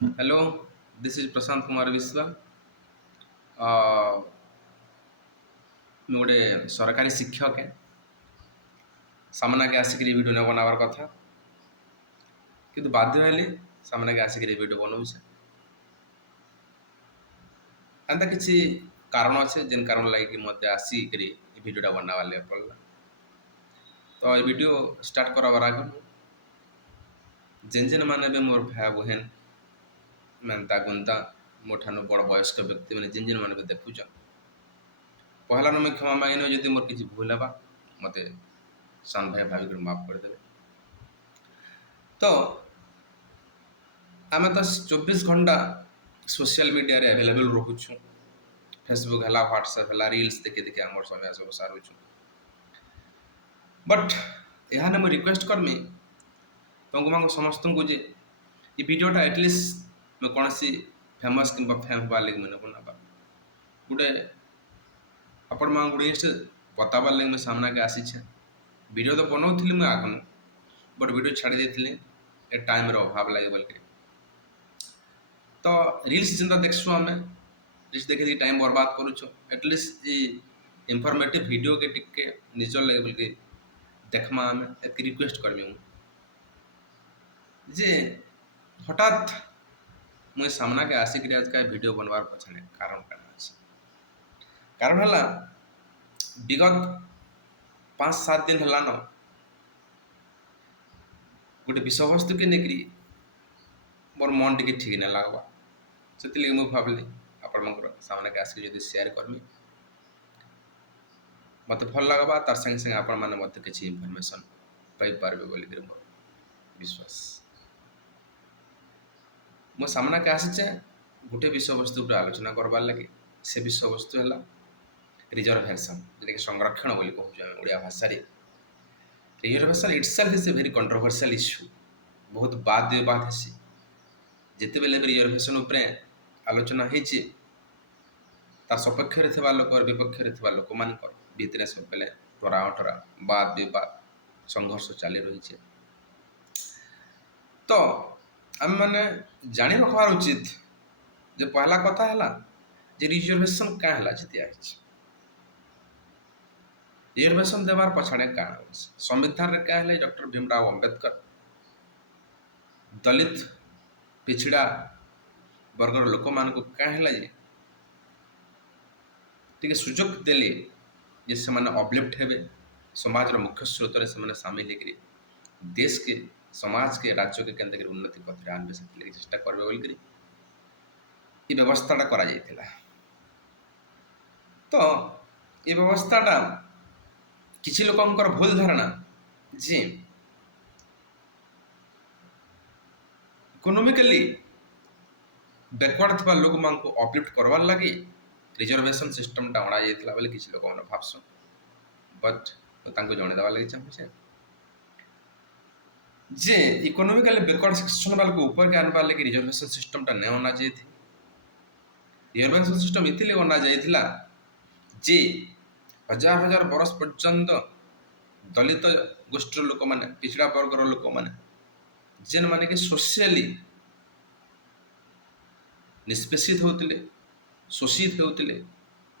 Hello, this is Prashant Kumar Viswa. Uh, ମୁଁ ଗୋଟେ ସରକାରୀ ଶିକ୍ଷକ ସାମ୍ନାକେ ଆସିକିରି ଭିଡ଼ିଓ ନ ବନାବାର କଥା କିନ୍ତୁ ବାଧ୍ୟ ହେଲି ସାମ୍ନାକେ ଆସିକିରି ଭିଡ଼ିଓ ବନଉଛେ। ଏନ୍ତା କିଛି କାରଣ ଅଛେ ଯେନ୍ କାରଣ ଲାଗି ମୋତେ ଆସିକିରି ଏ ଭିଡ଼ିଓଟା ବନାବାର ଲାଗି ପଡ଼ିଲା। ତ ଏ ଭିଡ଼ିଓ ଷ୍ଟାର୍ଟ କରବାର ଆଗ ଯେନ୍ ମାନେ ବି ମୋର ଭାଇ ବହେନ ମେନ୍ତା ଗୁନ୍ତା ମୋ ଠାନୁ ବଡ଼ ବୟସ୍କ ବ୍ୟକ୍ତିମାନେ ଯେନ୍ ମାନେ ବି ଦେଖୁଛନ୍ ପହଲାନ ମୁଇଁ କ୍ଷମା ମାଗିନେବି ଯଦି ମୋର କିଛି ଭୁଲ ହେବା ମୋତେ ସାନ ଭାଇ ଭାବିକରି ମାଫ କରିଦେବେ। ତ ଆମେ ତ 24 ଘଣ୍ଟା ସୋସିଆଲ ମିଡ଼ିଆରେ ଆଭେଲେବଲ୍ ରହୁଛୁ। ଫେସବୁକ୍ ହେଲା, ହ୍ୱାଟ୍ସଆପ୍ ହେଲା, ରିଲ୍ସ ଦେଖି ଦେଖି ଆମର ସମୟ ସବୁ ସାରୁଛୁ। ବଟ୍ ଏହାନେ ମୁଁ ରିକ୍ୱେଷ୍ଟ କରମି ତୁମମାନଙ୍କୁ ସମସ୍ତଙ୍କୁ ଯେ ଏ ଭିଡ଼ିଓଟା ଆଟଲିଷ୍ଟ ମୁଁ କୌଣସି ଫେମସ୍ କିମ୍ବା ଫେମ୍ ହେବାର ଲାଗି ମୁଁ ନେବୁ ନେବା ଗୋଟେ ଆପଣମାନଙ୍କୁ ଗୋଟେ ଜିନିଷ ବତାବାର ଲାଗି ମୁଁ ସାମ୍ନାକେ ଆସିଛେ। ଭିଡ଼ିଓ ତ ବନଉଥିଲି ମୁଁ ଆଗନୁ ବଟ୍ ଭିଡ଼ିଓ ଛାଡ଼ି ଦେଇଥିଲି ଏ ଟାଇମ୍ର ଅଭାବ ଲାଗେ ବୋଲିକି। ତ ରିଲ୍ସ ଯେନ୍ତା ଦେଖସୁଁ ଆମେ ରିଲ୍ସ ଦେଖି ଦେଖି ଟାଇମ୍ ବର୍ବାଦ କରୁଛୁ ଆଟଲିଷ୍ଟ ଏ ଇନଫର୍ମେଟିଭ୍ ଭିଡ଼ିଓକେ ଟିକେ ନିଜର ଲାଗି ବୋଲିକି ଦେଖମା ଆମେ ଏତିକି ରିକ୍ୱେଷ୍ଟ କରିବି ମୁଁ ଯେ ହଠାତ୍ ମୁଇଁ ସାମ୍ନାକେ ଆସିକିରି ଆଜକା ଭିଡ଼ିଓ ବନବାର ପଛରେ କାରଣ କାଣା ଅଛି। କାରଣ ହେଲା ବିଗତ 5-7 ଦିନ ହେଲାନ ଗୋଟେ ବିଷୟବସ୍ତୁକେ ନେଇକିରି ମୋର ମନ ଟିକେ ଠିକ୍ ନାଇଁ ଲାଗ୍ବା। ସେଥିଲାଗି ମୁଁ ଭାବିଲି ଆପଣଙ୍କର ସାମ୍ନାକେ ଆସିକି ଯଦି ସେୟାର କରମି ମୋତେ ଭଲ ଲାଗ୍ବା, ତାର ସାଙ୍ଗେ ସାଙ୍ଗେ ଆପଣମାନେ ମୋତେ କିଛି ଇନଫର୍ମେସନ୍ ପାଇପାରିବେ ବୋଲିକରି ମୋର ବିଶ୍ୱାସ। ମୋ ସାମ୍ନାକେ ଆସିଛେ ଗୋଟେ ବିଷୟବସ୍ତୁ ଉପରେ ଆଲୋଚନା କରବାର୍ ଲାଗି। ସେ ବିଷୟବସ୍ତୁ ହେଲା ରିଜର୍ଭେସନ୍, ଯେଉଁଟାକି ସଂରକ୍ଷଣ ବୋଲି କହୁଛୁ ଆମେ ଓଡ଼ିଆ ଭାଷାରେ। Reservation itself is a very controversial issue. ବହୁତ ବାଦ ବିବାଦ ହେସି। ଯେତେବେଳେ ବି ରିଜର୍ଭେସନ୍ ଉପରେ ଆଲୋଚନା ହେଇଛି ତାର ସପକ୍ଷରେ ଥିବା ଲୋକ ବିପକ୍ଷରେ ଥିବା ଲୋକମାନଙ୍କର ଭିତରେ ସବୁବେଳେ ଟରା ଅଟରା ବାଦ ବିବାଦ ସଂଘର୍ଷ ଚାଲି ରହିଛି। ତ ଆମେମାନେ ଜାଣି ରଖିବାର ଉଚିତ ଯେ ପହଲା କଥା ହେଲା ଯେ ରିଜର୍ଭେସନ୍ କାଁ ହେଲା ଯେ ଦିଆହେଇଛି। ରିଜର୍ଭେସନ୍ ଦେବାର ପଛାଡ଼େ କାଣା ଅଛି ସମ୍ବିଧାନରେ କାଁ ହେଲେ ଡକ୍ଟର ଭୀମରାଓ ଅମ୍ବେଦକର ଦଲିତ ପିଛଡ଼ା ବର୍ଗର ଲୋକମାନଙ୍କୁ କାଁ ହେଲା ଯେ ଟିକେ ସୁଯୋଗ ଦେଲେ ଯେ ସେମାନେ ଅପଲିଫ୍ଟ ହେବେ, ସମାଜର ମୁଖ୍ୟ ସ୍ରୋତରେ ସେମାନେ ସାମିଲ ହେଇକରି ଦେଶକେ ସମାଜକେ ରାଜ୍ୟକେ କେନ୍ତାକରି ଉନ୍ନତି ପଥରେ ଆନବେ ସେଥିଲାଗି ଚେଷ୍ଟା କରିବେ ବୋଲିକରି ଏ ବ୍ୟବସ୍ଥାଟା କରାଯାଇଥିଲା। ତ ଏ ବ୍ୟବସ୍ଥାଟା କିଛି ଲୋକଙ୍କର ଭୁଲ ଧାରଣା ଯେ ଇକୋନୋମିକାଲି ବ୍ୟାକୱାର୍ଡ଼ ଥିବା ଲୋକମାନଙ୍କୁ ଅପଲିଫ୍ଟ କରବାର୍ ଲାଗି ରିଜର୍ଭେସନ୍ ସିଷ୍ଟମଟା ଅଣାଯାଇଥିଲା ବୋଲି କିଛି ଲୋକମାନେ ଭାବସନ୍। ବଟ୍ ତାଙ୍କୁ ଜଣେଇଦେବାର ଲାଗି ଚାହୁଁଛେ ଯେ ଇକୋନୋମିକାଲି ବ୍ୟାକୱାର୍ଡ଼ ସେକ୍ସନ୍ ବାଲାକୁ ଉପରକେ ଆନବାର୍ ଲାଗି ରିଜର୍ଭେସନ୍ ସିଷ୍ଟମଟା ନାଇଁ ଅଣାଯାଇଥିଲା। ରିଜର୍ଭେସନ୍ ସିଷ୍ଟମ ଏଥିଲାଗି ଅଣାଯାଇଥିଲା ଯେ ହଜାର ହଜାର ବରଷ ପର୍ଯ୍ୟନ୍ତ ଦଳିତ ଗୋଷ୍ଠୀର ଲୋକମାନେ, ପିଛଡ଼ା ବର୍ଗର ଲୋକମାନେ ଯେନ୍ମାନେ କି ସୋସିଆଲି ନିଷ୍ପେଷିତ ହେଉଥିଲେ, ଶୋଷିତ ହେଉଥିଲେ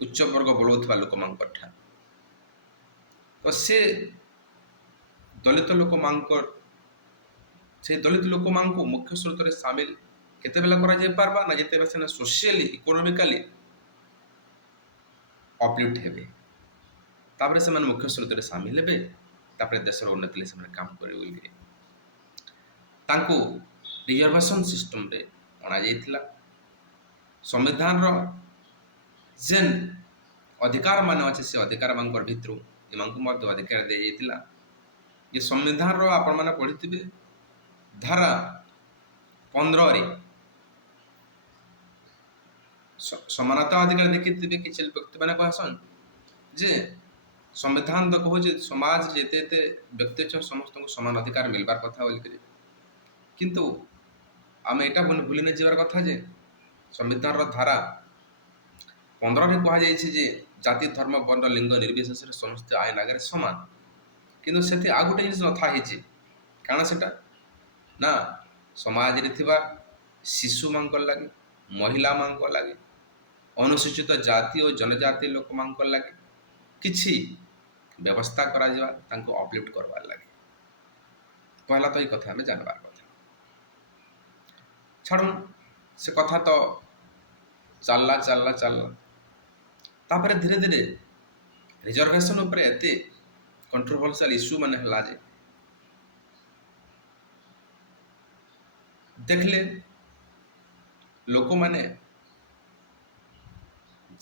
ଉଚ୍ଚ ବର୍ଗ ବଳଉଥିବା ଲୋକମାନଙ୍କର ଠାରୁ। ତ ସେ ଦଳିତ ଲୋକମାନଙ୍କୁ ମୁଖ୍ୟ ସ୍ରୋତରେ ସାମିଲ କେତେବେଳେ କରାଯାଇପାରବା ନା ଯେତେବେଳେ ସେମାନେ ସୋସିଆଲି ଇକୋନୋମିକାଲି ଅପଲିଫ୍ଟ ହେବେ, ତାପରେ ସେମାନେ ମୁଖ୍ୟ ସ୍ରୋତରେ ସାମିଲ ହେବେ, ତାପରେ ଦେଶର ଉନ୍ନତି ଲାଗି ସେମାନେ କାମ କରିବେ ବୋଲି ତାଙ୍କୁ ରିଜର୍ଭେସନ୍ ସିଷ୍ଟମରେ ଅଣାଯାଇଥିଲା। ସମ୍ବିଧାନର ଯେନ୍ ଅଧିକାର ମାନେ ଅଛି ସେ ଅଧିକାର ମାନଙ୍କର ଭିତରୁ ଏମାନଙ୍କୁ ମଧ୍ୟ ଅଧିକାର ଦିଆଯାଇଥିଲା। ଏ ସମ୍ବିଧାନର ଆପଣମାନେ ପଢ଼ିଥିବେ ଧାରା 15ରେ ସମାନତା ଅଧିକାର ଦେଖିଥିବେ। କିଛି ବ୍ୟକ୍ତିମାନେ କହସନ୍ ଯେ ସମ୍ବିଧାନ ତ କହୁଛି ସମାଜ ଯେତେ ଏତେ ବ୍ୟକ୍ତି ଅଛନ୍ ସମସ୍ତଙ୍କୁ ସମାନ ଅଧିକାର ମିଳିବାର କଥା ବୋଲିକରି, କିନ୍ତୁ ଆମେ ଏଇଟା ଭୁଲି ନେଇ ଯିବାର କଥା ଯେ ସମ୍ବିଧାନର ଧାରା 15ରେ କୁହାଯାଇଛି ଯେ ଜାତି ଧର୍ମ ବର୍ଣ୍ଣ ଲିଙ୍ଗ ନିର୍ବିଶେଷରେ ସମସ୍ତେ ଆଇନ ଆଗରେ ସମାନ। କିନ୍ତୁ ସେଠି ଆଉ ଗୋଟେ ଜିନିଷ ନଥା ହେଇଛି କାରଣ ସେଟା ନା ସମାଜରେ ଥିବା ଶିଶୁ ମାନଙ୍କର ଲାଗି, ମହିଳା ମାନଙ୍କର ଲାଗି, ଅନୁସୂଚିତ ଜାତି ଓ ଜନଜାତି ଲୋକମାନଙ୍କର ଲାଗି କିଛି ବ୍ୟବସ୍ଥା କରାଯିବା, ତାଙ୍କୁ ଅପଲିଫ୍ଟ କରବାର୍ ଲାଗି। ପହଲା ତ ଏଇ କଥା ଆମେ ଜାଣବାର୍ କଥା। ଛାଡ଼ୁନ୍, ସେ କଥା ତ ଚାଲଲା। ତାପରେ ଧୀରେ ଧୀରେ ରିଜର୍ଭେସନ୍ ଉପରେ ଏତେ କଣ୍ଟ୍ରୋଭର୍ସିଆଲ ଇସ୍ୟୁ ମାନେ ହେଲା ଯେ ଦେଖିଲେ ଲୋକମାନେ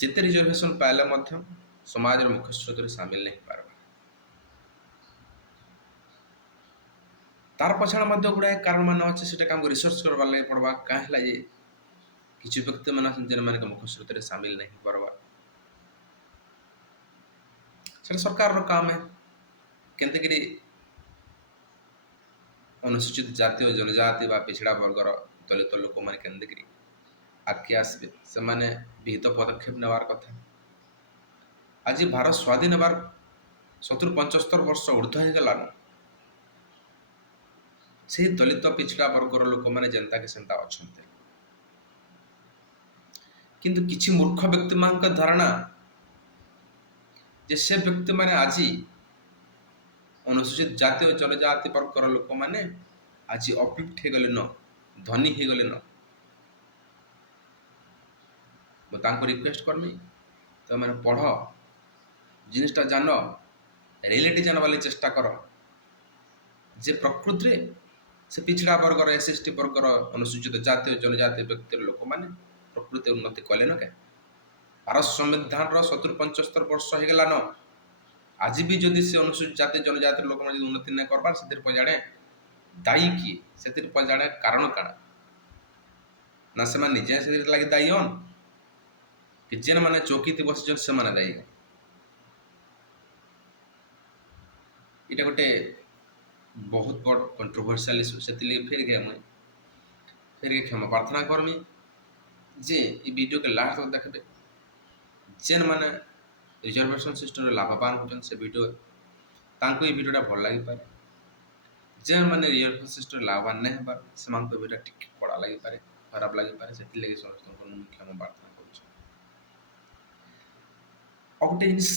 ଯେତେ ରିଜର୍ଭେସନ୍ ପାଇଲେ ମଧ୍ୟ ସମାଜର ମୁଖ୍ୟ ସ୍ରୋତରେ ସାମିଲ नहीं ପାରବା। ତାର ପଛରେ ମଧ୍ୟ ଗୁଡ଼ାଏ କାରଣ ମାନେ ଅଛି, ସେଟାକୁ ଆମକୁ ରିସର୍ଚ୍ଚ କରବାର୍ ଲାଗି ପଡ଼ବା। କାଁ ହେଲା ଯେ କିଛି ବ୍ୟକ୍ତି ମାନେ ଅଛନ୍ତି ଯେନ୍ମାନେ ମୁଖ୍ୟ ସ୍ରୋତରେ ସାମିଲ नहीं ପାରବା, ସେଟା ସରକାରର କାମ है କେନ୍ତିକିରି ଅନୁସୂଚିତ ଜାତି ଓ ଜନଜାତି ବା ପିଛଡ଼ା ବର୍ଗର ଦଳିତ ଲୋକମାନେ କେନ୍ତିକିରି ଆଗକେ আসবে, ସେମାନେ ବିହିତ ପଦକ୍ଷେପ ନେବାର କଥା। ଆଜି ଭାରତ ସ୍ୱାଧୀନ ହେବାର 70-75 ବର୍ଷ ଉର୍ଦ୍ଧ୍ୱ ହେଇଗଲାଣି। ସେହି ଦଳିତ ପିଛଡ଼ା ବର୍ଗର ଲୋକମାନେ ଯେନ୍ତାକି ସେନ୍ତା ଅଛନ୍ତି, କିନ୍ତୁ କିଛି ମୂର୍ଖ ବ୍ୟକ୍ତିମାନଙ୍କ ଧାରଣା ଯେ ସେ ବ୍ୟକ୍ତିମାନେ ଆଜି ଅନୁସୂଚିତ ଜାତି ଓ ଜନଜାତି ବର୍ଗର ଲୋକମାନେ ଆଜି ଅପଲିଫ୍ଟ ହେଇଗଲେ ନ, ଧନୀ ହେଇଗଲେ ନ। ମୁଁ ତାଙ୍କୁ ରିକ୍ୱେଷ୍ଟ କରମି, ତମାନେ ପଢ଼, ଜିନିଷଟା ଜାନ, ରିଏଲିଟି ଜାନବାର୍ ଲାଗି ଚେଷ୍ଟା କର ଯେ ପ୍ରକୃତିରେ ସେ ପିଛଡ଼ା ବର୍ଗର SST ବର୍ଗର ଅନୁସୂଚିତ ଜାତି ଓ ଜନଜାତି ବ୍ୟକ୍ତିର ଲୋକମାନେ ପ୍ରକୃତି ଉନ୍ନତି କଲେ ନ କେ। ଭାରତ ସମ୍ବିଧାନର 70-75 ବର୍ଷ ହେଇଗଲାନ, ଆଜି ବି ଯଦି ସେ ଅନୁସୂଚିତ ଜାତି ଜନଜାତିର ଲୋକମାନେ ଯଦି ଉନ୍ନତି ନାଇଁ କରବାର୍, ସେଥିର ପଛାଡ଼େ ଦାୟୀ କିଏ? ସେଥିର ପଛାଡ଼େ କାରଣ କାଣା? ନା ସେମାନେ ନିଜେ ସେଥିର ଲାଗି ଦାୟୀ ହନ୍, କି ଯେନ୍ ମାନେ ଚୌକିତେ ବସିଛନ୍ ସେମାନେ ଦାୟୀ ହନ୍? ଏଇଟା ଗୋଟେ ବହୁତ ବଡ଼ କଣ୍ଟ୍ରୋଭର୍ସିଆଲ ଇସ୍ୟୁ। ସେଥିଲାଗି ଫେରିକି କ୍ଷମା ପ୍ରାର୍ଥନା କରମି ଯେ ଏ ଭିଡ଼ିଓକେ ଲାଷ୍ଟ ତक ଦେଖବେ। ଯେନ୍ ମାନେ ରିଜର୍ଭେସନ୍ ସିଷ୍ଟମରେ ଲାଭବାନ ହେଉଛନ୍ତି ସେ ଭିଡ଼ିଓ, ତାଙ୍କୁ ଏ ଭିଡ଼ିଓଟା ଭଲ ଲାଗିପାରେ। ଯେନ୍ମାନେ ରିଜର୍ଭେସନ୍ ସିଷ୍ଟମରେ ଲାଭବାନ ନାଇଁ ହେବାର, ସେମାନଙ୍କୁ ଭିଡ଼ିଓ ଟିକେ କଡ଼ା ଲାଗିପାରେ, ଖରାପ ଲାଗିପାରେ। ସେଥିଲାଗି ସମସ୍ତଙ୍କୁ ମୁଁ କ୍ଷମା ପ୍ରାର୍ଥନା କରୁଛି। ଆଉ ଗୋଟେ ଜିନିଷ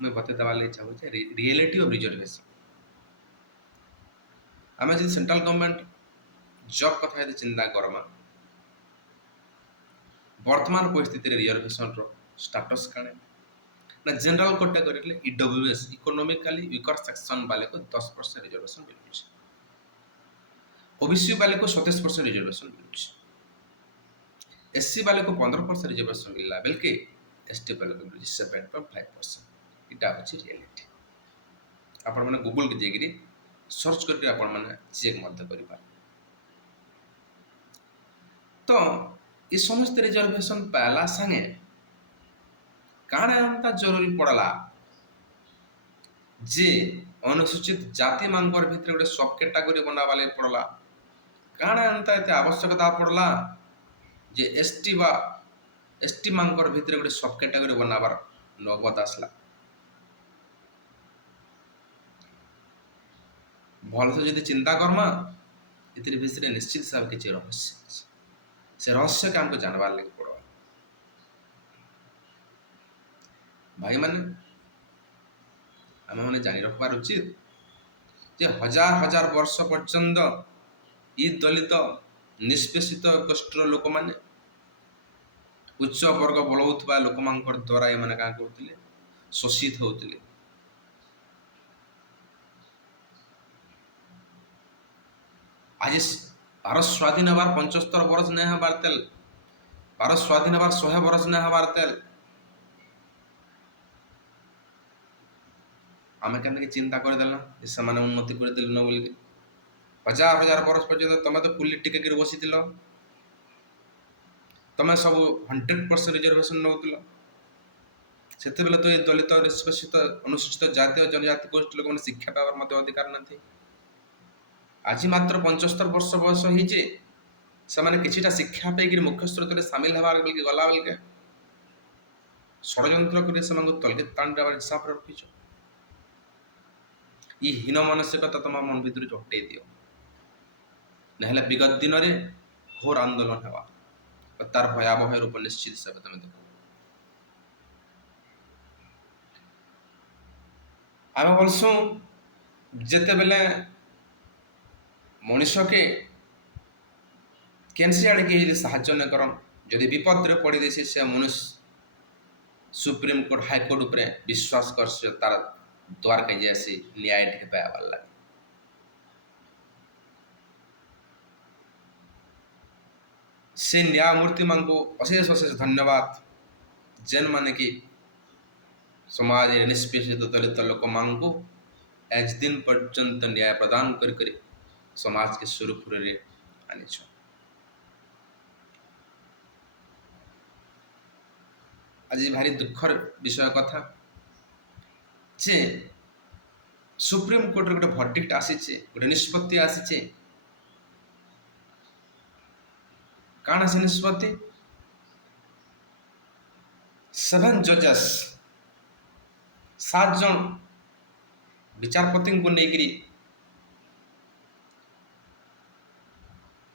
ମୁଇଁ ବତେଇ ଦେବାର୍ ଲାଗି ଚାହୁଁଛେ, ରିଏଲିଟି ଅଫ୍ ରିଜର୍ଭେସନ୍। ଆମେ ଯଦି ସେଣ୍ଟ୍ରାଲ ଗଭର୍ଣ୍ଣମେଣ୍ଟ ଜବ୍ କଥା ଯଦି ଚିନ୍ତା କର୍ମା, ବର୍ତ୍ତମାନ ପରିସ୍ଥିତିରେ ରିଜର୍ଭେସନ୍ର ଷ୍ଟାଟସ୍ କାଣା ନା, ଜେନେରାଲ କାଟେଗୋରୀରେ EWS ଇକୋନୋମିକାଲି ୱିକର ସେକ୍ସନ୍ ବାଲେକୁ 10% ରିଜର୍ଭେସନ୍ ମିଳୁଛି, OBC ବାଲେକୁ 27% ରିଜର୍ଭେସନ୍ ମିଳୁଛି, SC ବାଲେକୁ 15% ରିଜର୍ଭେସନ୍ ମିଳିଲା ବେଲକେ ST ବାଲେକୁ ମିଳୁଛି 7.5%। ଏଇଟା ହେଉଛି ରିଆଲିଟି। ଆପଣମାନେ ଗୁଗଲକୁ ଯାଇକିରି ସର୍ଚ୍ଚ କରିକି ଆପଣମାନେ ଚେକ୍ ମଧ୍ୟ କରିପାରିବେ। ତ ଏ ସମସ୍ତ ରିଜର୍ଭେସନ୍ ପାଇଲା ସାଙ୍ଗେ କାଣା ଏନ୍ତା ଜରୁରୀ ପଡ଼ଲା ଯେ ଅନୁସୂଚିତ ଜାତି ମାନଙ୍କର ଭିତରେ ଗୋଟେ ସବ୍ କ୍ୟାଟାଗୋରୀ ବନାବା ଲାଗି ପଡ଼ଲା? କାଣା ଏନ୍ତା ଏତେ ଆବଶ୍ୟକତା ପଡ଼ଲା ଯେ ST ମାନଙ୍କର ଭିତରେ ଗୋଟେ ସବ୍ କ୍ୟାଟାଗୋରୀ ବନାବାର ନୌବତ ଆସିଲା? ଭଲସେ ଯଦି ଚିନ୍ତା କର୍ମା, ଏଥିର ଭିତରେ ନିଶ୍ଚିତ ହିସାବରେ କିଛି ରହସ୍ୟ ଅଛି। ସେ ରହସ୍ୟକେ ଆମକୁ ଜାଣବାର୍ ଲାଗି ପଡ଼ବା। ଭାଇମାନେ, ଆମେମାନେ ଜାଣି ରଖବାର ଉଚିତ ଯେ ହଜାର ବର୍ଷ ପର୍ଯ୍ୟନ୍ତ ଇ ଦଳିତ ନିଷ୍ପେଷିତ ଗୋଷ୍ଠୀର ଲୋକମାନେ ଉଚ୍ଚ ବର୍ଗ ବଳଉଥିବା ଲୋକମାନଙ୍କର ଦ୍ୱାରା ଏମାନେ କାଁ କରୁଥିଲେ, ଶୋଷିତ ହେଉଥିଲେ। ଆଜି ଭାରତ ସ୍ୱାଧୀନ ହେବାର 75 ବର୍ଷ ନାଇଁ ହେବାର ତେଲ, ଭାରତ ସ୍ୱାଧୀନ ହେବାର 100 ବର୍ଷ ନାଇଁ ହେବାର ତେଲ, ଆମେ କେନ୍ତାକି ଚିନ୍ତା କରିଦେଲ ଯେ ସେମାନେ ଉନ୍ନତି କରିଦେଲେ ନ ବୋଲିକି। ହଜାର ବର୍ଷ ପର୍ଯ୍ୟନ୍ତ ତମେ ତ କୁଲି ଟିକେକିରି ବସିଥିଲ, ତମେ ସବୁ 100% ରିଜର୍ଭେସନ୍ ନେଉଥିଲ। ସେତେବେଳେ ତ ଏ ଦଳିତ ନିଷ୍ପେଷିତ ଅନୁସୂଚିତ ଜାତି ଓ ଜନଜାତି ଗୋଷ୍ଠୀ ଲୋକମାନେ ଶିକ୍ଷା ପାଇବାର ମଧ୍ୟ ଅଧିକାର ନାହିଁ। ଆଜି ମାତ୍ର 75 ବର୍ଷ ବୟସ ହେଇଛେ, ସେମାନେ କିଛିଟା ଶିକ୍ଷା ପାଇକିରି ମୁଖ୍ୟ ସ୍ରୋତରେ ସାମିଲ ହେବାର ବେଲକେ ଗଲା ବେଲକେ ଷଡ଼ଯନ୍ତ୍ର କରି ସେମାନଙ୍କୁ ତଲକେ ତାଣି ଦେବାର ହିସାବରେ ରଖିଛ। ଇ ହୀନ ମାନସିକତା ତମ ମନ ଭିତରୁ ହଟେଇ ଦିଅ, ନହେଲେ ବିଗତ ଦିନରେ ଘୋର ଆନ୍ଦୋଳନ ହେବା ତାର ଭୟାବହ ରୂପ ନିଶ୍ଚିତ ହିସାବରେ ତମେ ଦେଖ। ଆମେ ବୋଲସୁଁ ଯେତେବେଲେ ମଣିଷକେ କେନ୍ସି ଆଡ଼େ କେହି ଯଦି ସାହାଯ୍ୟ ନାଇଁ କରନ୍, ଯଦି ବିପଦରେ ପଡ଼ିଦେସି ସେ ମନୁଷ୍ୟ ସୁପ୍ରିମକୋର୍ଟ ହାଇକୋର୍ଟ ଉପରେ ବିଶ୍ୱାସ କରସି ତାର ଦ୍ୱାରକେ ଯାଏସି ନ୍ୟାୟ ଟିକେ ପାଇବାର୍ ଲାଗି। ସେ ନ୍ୟାୟମୂର୍ତ୍ତି ମାନଙ୍କୁ ଅଶେଷ ଅଶେଷ ଧନ୍ୟବାଦ ଯେନ୍ ମାନେ କି ସମାଜରେ ନିଷ୍ପେଷିତ ଦଳିତ ଲୋକମାନଙ୍କୁ ଆଜ ଦିନ ପର୍ଯ୍ୟନ୍ତ ନ୍ୟାୟ ପ୍ରଦାନ କରି କରି ସମାଜକେ ସୁରୁଖୁରୁରେ ଆନିଛ। ଆଜି ଭାରି ଦୁଃଖର ବିଷୟ କଥା ଯେ ସୁପ୍ରିମକୋର୍ଟରେ ଗୋଟେ ଭର୍ଡିକ୍ଟ ଆସିଛେ, ଗୋଟେ ନିଷ୍ପତ୍ତି ଆସିଛେ। କାଣା ସେ ନିଷ୍ପତ୍ତି? 7 ଜଜେସ୍ 7 ଜଣ ବିଚାରପତିଙ୍କୁ ନେଇକରି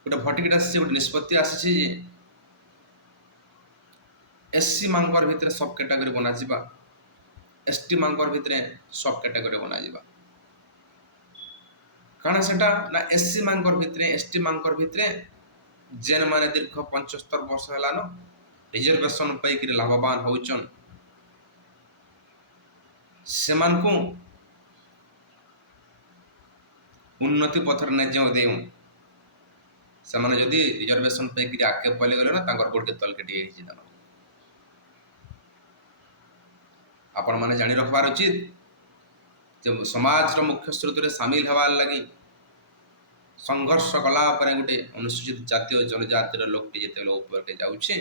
ଗୋଟେ ଭର୍ଡିକ୍ଟ ଆସିଛି, ଗୋଟେ ନିଷ୍ପତ୍ତି ଆସିଛି ଯେ एससी मांकर भितर सब कैटेगरी बनाଯିବା, एसटी मांकर भितर सब कैटेगरी बनाଯିବା। काना सेटा ना एससी मांकर भितर एसटी मांकर भितर जेन माने दीर्घ 75 वर्ष हेलानो रिजर्वेशन पाइकरी लाभवान होचन सेमान को उन्नति पथर ने जो देउ सेमाने जदि रिजर्वेशन पाइकरी आके पले गले ना तांकर गोटे तल के टिए हिची दानो। आपण माने जानी रखबार उचित जब समाज रो मुख्य स्रोत रे शामिल हवार लगी संघर्ष कला पर गोटे अनुसूचित जाति और जनजाति रो लोकटी जेते ऊपर के जाउछे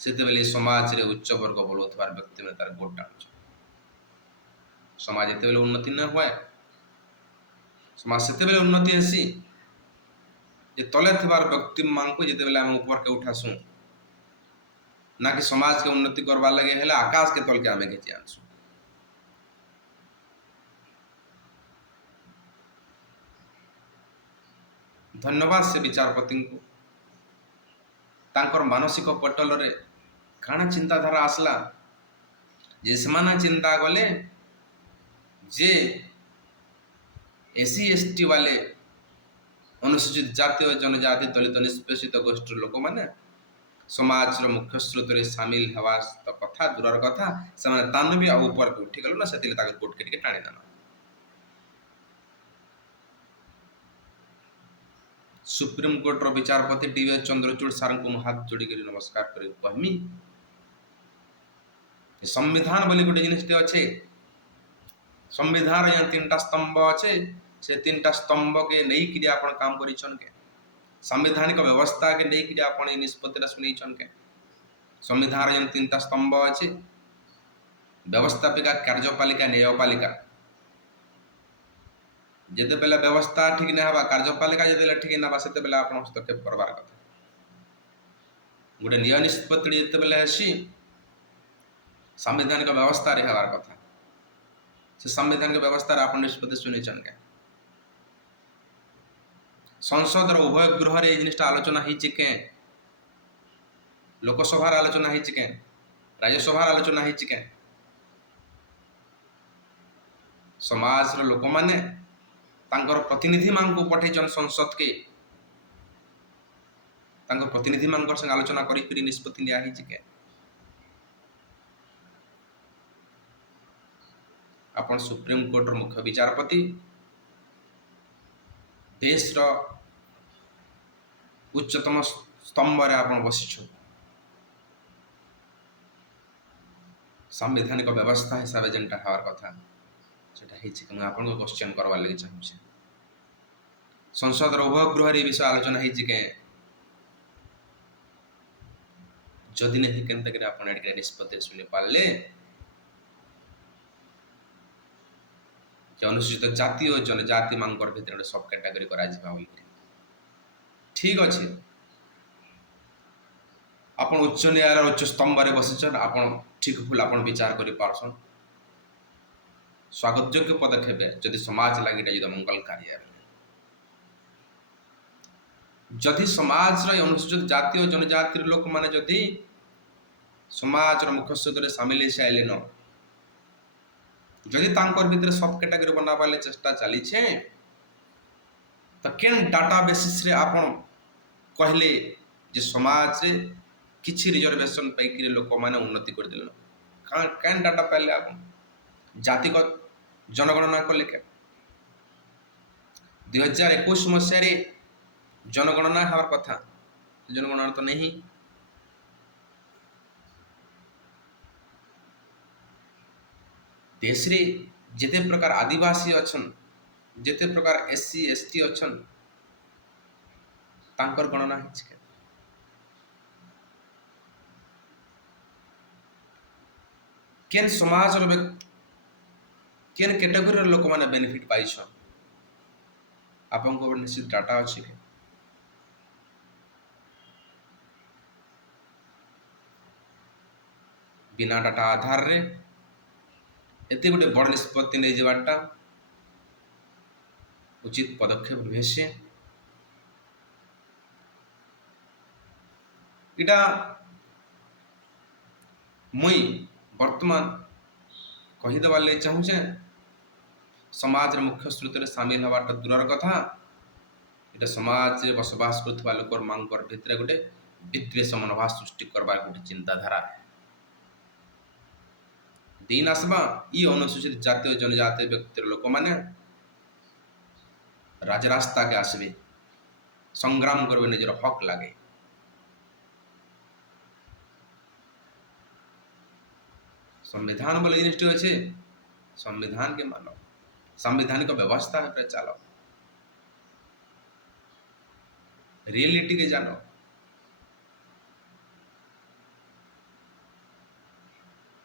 सेते बेले समाज रे उच्च वर्ग बोलथबार व्यक्ति में तार गोट डाउछ। समाज जेते बेले उन्नति न होय, समाज सेते बेले उन्नति हेसी जे तले थबार व्यक्ति मान को जेते बेले हम ऊपर के उठासु ना कि समाज के उन्नति करवा लगे हेले आकाश के तल के आमे के आनसु। धन्यवाद से विचारपति को तांकर मानसिक पटल रे काना चिंताधारा आसला जे समान चिंता गले जे एससी एसटी वाले अनुसूचित जाति और जनजाति दलित निष्पेषित गोष्ठी लोक माने समाज रो मुख्य स्रोत रे शामिल हवा तो कथा दूरर कथा से तान भी आ ऊपर के उठी गलो ना से कोर्ट के टाणी दाना। सुप्रीम कोर्ट रो विचारपति डीवी चंद्रचूड़ सार को हाथ जोड़ी कर नमस्कार कर कहमी संविधान बोली गोटे जिनिसटे अच्छे, संविधान यहाँ 3टा स्तंभ अच्छे, से 3टा स्तंभ के नहीं कि आपण काम करिछन के संवैधानिक व्यवस्था के नहीं कि आपण निष्पत्तिटा सुनैछन के। संविधान यहाँ 3टा स्तंभ अच्छे, व्यवस्थापिका कार्यपालिका न्यायपालिका। जेते बेला व्यवस्था ठीक ना हवा कार्यपालिका जेते ठीक ना बा सेते बेला आपण हस्तक्षेप करबार कथा। गोटे न्याय निष्पत्ति जेते बेला हेसी संवैधानिक व्यवस्था रे हवार कथा, से संवैधानिक व्यवस्था रे आपण निष्पत्ति सुनैछन के। संसद रो उभय गृह रे जिनिसटा आलोचना हिची के, लोकसभा रे आलोचना हिची के, राज्यसभा रे आलोचना हिची के। समाज रो लोक माने तांकर प्रतिनिधि मान को पठेचन संसद के, तांकर प्रतिनिधि मान संग आलोचना करी करी निष्पत्ति लिया हिची के। आपण सुप्रीम कोर्ट रो मुख्य विचारपति देश रो उच्चतम स्तंभ रे आपण बसिछु। संवैधानिक व्यवस्था हिसाब जेनटा हवार कथा सेटा हिची कि आपण को क्वेश्चन करवा लागि चाहू छे। संसद रो उभय गृह रे विषय आलोचना हिची के जदि नहीं केनते के आपण एडके निष्पत्ति सुनि पाले जे अनुसूचित जाति और जनजाति मानकर भितर सब कैटेगरी करा जिबा होई ठीक अच्छे। आपण उच्च न्यायालय उच्च स्तंभ रे बसिछन, आपण ठीक भूल आपण विचार करि पारसन। स्वागत योग्य पदक्षेप जदि समाज लागि जो मंगल कार्य जदि समाज अनुसूचित जाति और जनजाति लोक मैंने जदि समाज मुख्य स्रोत सामिल हो सारे जदि भितर सब कैटेगरी बनाबार चेष्टा चली तो केन डाटा बेसिस रे आपण कहले जे समाज रे किछि रिजर्वेशन पाइक लोक मैंने उन्नति कर दिल कैन डाटा पाइले आप जातिगत जनगणना कले के 2021 मसीह जनगणना हमार कथा जनगणना तो नहीं देश रे जिते प्रकार आदिवासी अच्छन जिते प्रकार एससी एसटी अच्छन तांकर गणना है केन समाज केन कैटेगरी लोक मैंने बेनिफिट पाई आपन को निश्चित डाटा अच्छी के बिना डाटा आधार रे एते गोटे बड़ निष्पत्ति नहीं जावाटा उचित पदक्षेप नुहे से इटा मुई वर्तमान कहीदेवार लगे चाहूचे समाज मुख्य स्रोत सामिल हवाटा दूर कथा इटा समाज में बसवास कर लोकर मांकर भितर गोटे विद्वेष मनोभाव सृष्टि करवार गोटे चिंताधारा दिन आसवा ई अनुसूचित जाति और जनजाति व्यक्तिर लोक मैंने राजरास्ता के आसवे संग्राम करवे निजर हक लगे संविधान बोले जिनिस अच्छे संविधान के मान संवैधानिक व्यवस्था है चलो रियलिटी के जानो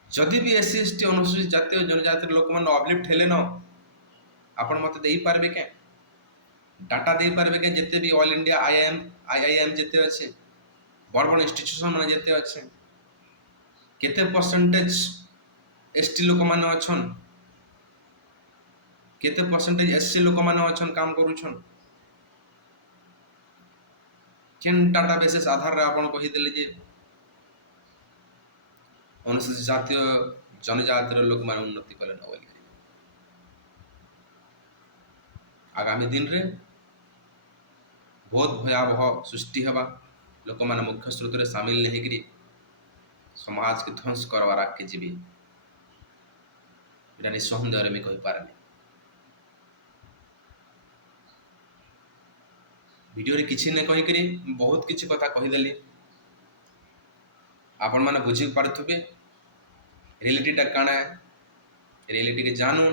जदि भी एससी एसटी अनुसूचित जाति और जनजाति लोक मैंने अपलिफ्ट हेले न आपण मत दे पारबे के डाटा दे पारबे के जिते भी ऑल इंडिया आईआईएम जिते अच्छे बड़ बड़ इंस्टीट्यूशन मैंने जिते अच्छे केते परसेंटेज एसटी लोक मैंने अच्छन केते परसेंटेज एससी लोक मैंने अच्छन काम करूछन केन डाटा बेसिस आधार रे आपण कहि देले जे अनुसूचित जाति जनजातिर लोक मैंने उन्नति कले न बोली आगामी दिन रे बहुत भयावह सृष्टि हवा लोक मैंने मुख्य स्रोत रे सामिल नहीं करी समाज के ध्वंस करवार आगे जीवी इटा निसंदेह में कही पारे वीडियो रे किछि ने कहि करी बहुत किछि कथा कहिदेली आपण माने बुझी पारथुबे रियलिटीटा काना है रियलिटी के जानू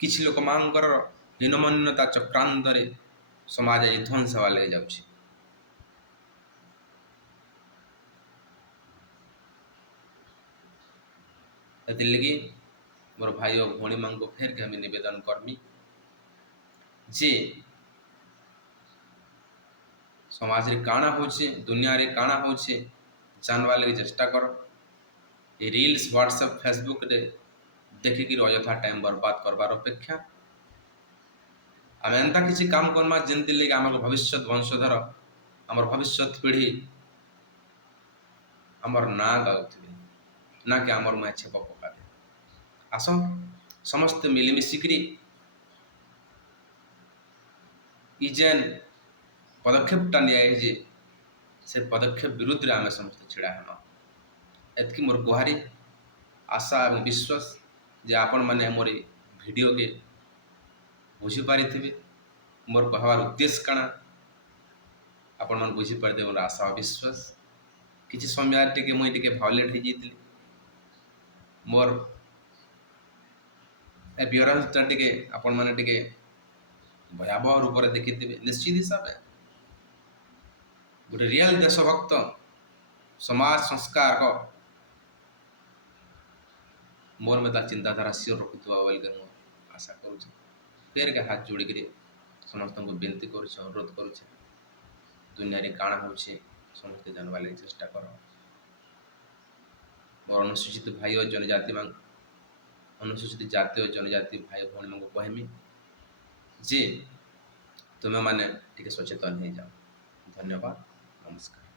किछि लोक मांकर हीनमन्यता चक्रांत रे समाज ध्वंस हवा लगे जाउछि लगी मोर भाई और भौणी मान को फेर के हमें निवेदन करमी जे समाज रे काना होचे दुनिया रे काना होचे जानवा लगे चेष्टा कर ये रील्स व्हाट्सएप फेसबुक रे देखि कि अयथा टाइम बर्बाद करबार अपेक्षा आम एंता किसी काम करमा जेमती लगे आम भविष्य वंशधर आम भविष्य पीढ़ी आमर ना गाउथिबे ना कि आमर मुहे छेप पकाबे आस समस्त मिलमिशिकी जेन पदक्षेपटा नि से पदक्षेप विरुद्ध आम समस्त छिड़ा हेमा एतकी मोर गुहारी आशा और विश्वास जे आपण मैंने मोर वीडियो के बुझीपारी मोर कहवार उद्देश्य काना आपण मन बुझीपारे मोर आशा और विश्वास किसी समय टे मुझे टे भायोलेट हो जाती मोर बिहेवियरटा टे आपण मैंने टे भयावह रूप से देखी निश्चित हिसाब से गोटे रियल देशभक्त समाज संस्कार को मोर में चिंताधारा सियोर रखुवा बोल आशा करुचे फेर के हाथ जोड़िक समस्त को विनती अनुरोध करुचे दुनिया रे काଣା होचे समस्ते जानवा लगे चेष्टा कर मोर अनुसूचित भाई और जनजाति मान ଅନୁସୂଚିତ ଜାତି ଓ ଜନଜାତି ଭାଇ ଭଉଣୀମାନଙ୍କୁ କହିମି ଯେ ତୁମେମାନେ ଟିକେ ସଚେତନ ହେଇଯାଅ। ଧନ୍ୟବାଦ, ନମସ୍କାର।